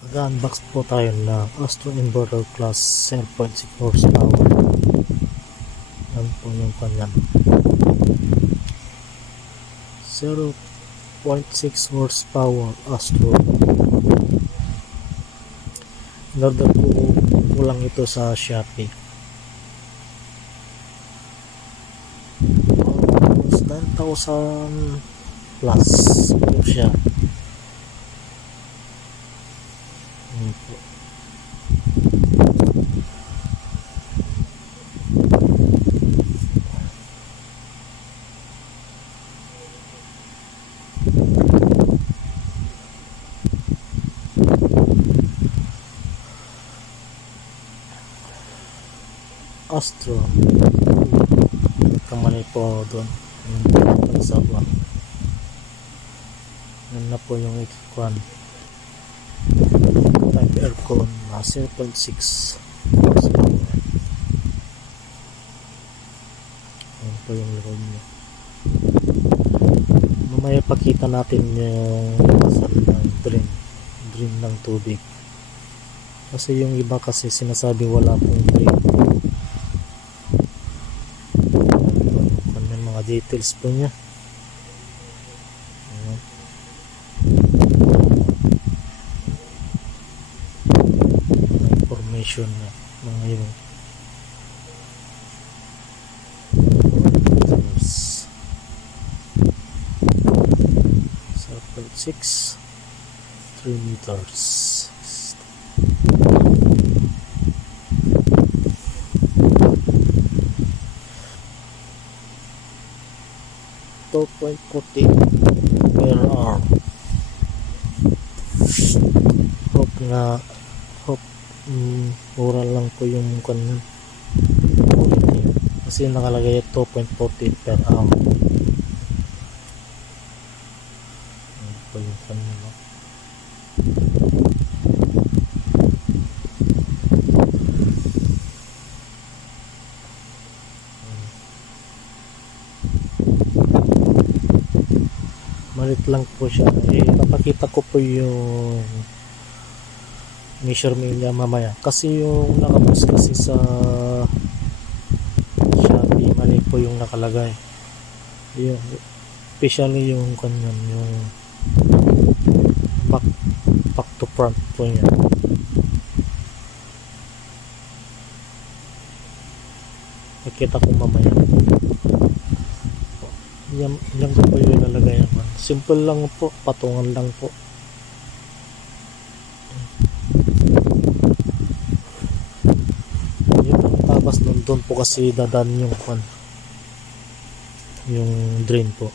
Mag-unbox po tayo ng Astro Inverter Class 0.6 horsepower. Yan po yung kanyang 0.6 horsepower Astro. Order po lang ito sa Shopee. 9,000 plus po siya. Yan po. Astro. Kamali po doon. Pagsawa. Yan na po yung ikuan. Type aircon na 0.6 horsepower. Yan po yung loob niya. Mamaya pakita natin yung pasal ng drain ng tubig. Kasi yung iba kasi sinasabi wala pong drain. Yung mga details po niya. Information niya mga yung 0.6 3 meters. 2.40 per hour. Hope mura lang po yung kanya kasi nakalagay 2.40 per hour. Ano po yung kanya, no? Malit lang po siya. Papakita ko po yung measurement niya mamaya. Kasi yung nakapost kasi sa Shopee, mali po yung nakalagay. Yung, especially yung kanyan, yung back to front po niya. Nakita ko mamaya. Yan ko po yung nalagay naman. Simple lang po, patungan lang po. Tapos doon po kasi dadan yung drain po,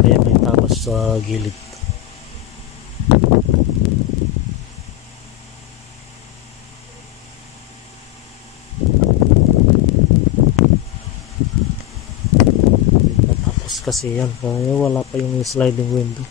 kaya may tapas sa gilid. Tapos kasi yan, kaya wala pa yung sliding window.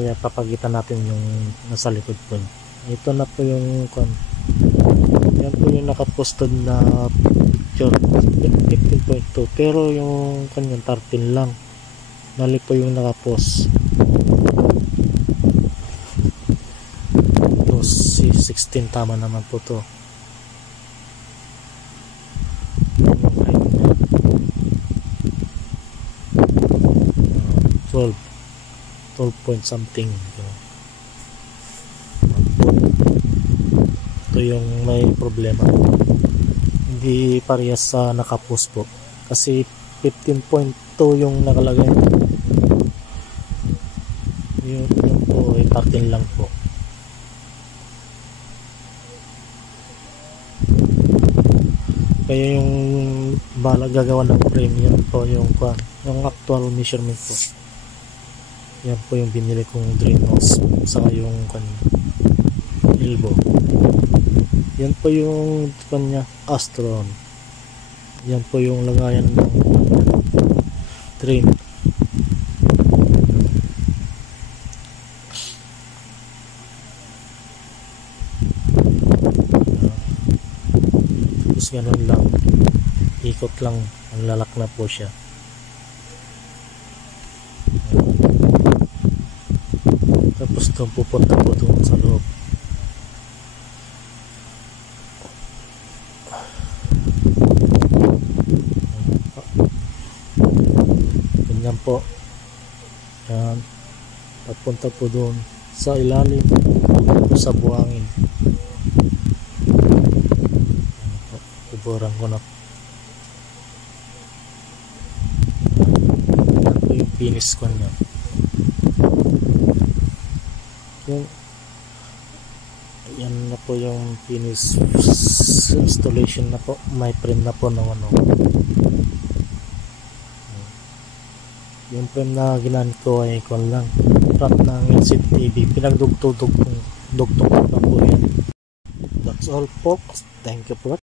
Kaya papagitan natin yung nasa likod po. Ito na po yung yan po yung nakaposted na picture 15.2 pero yung kanyang 13 lang. Mali po yung nakapost. Ito si 16 tama naman po to. 12 point something. Ito yung may problema, hindi parehas sa nakapost po kasi 15.2 yung nakalagay. Yun po 13 lang po. Kaya yung bala gagawa ng premium po yung actual measurement po. Yan po yung binili kong drain hose saka yung elbow. Yan po yung kanya Astron. Yan po yung lagayan ng drain. Tapos ganun lang, ikot lang, lalak na po siya. Tapos doon pupunta po doon sa loob. Ganyan po. Yan. Papunta po doon sa ilalim sa buhangin. Iburan ko na. Yan po yung finish ko niya. Yan na po yung finish installation na po. May frame na po ng ano. Yung frame na ginamit ko ay ikon lang, front ng LCD TV, pinagdugtog na po yan. That's all folks, thank you for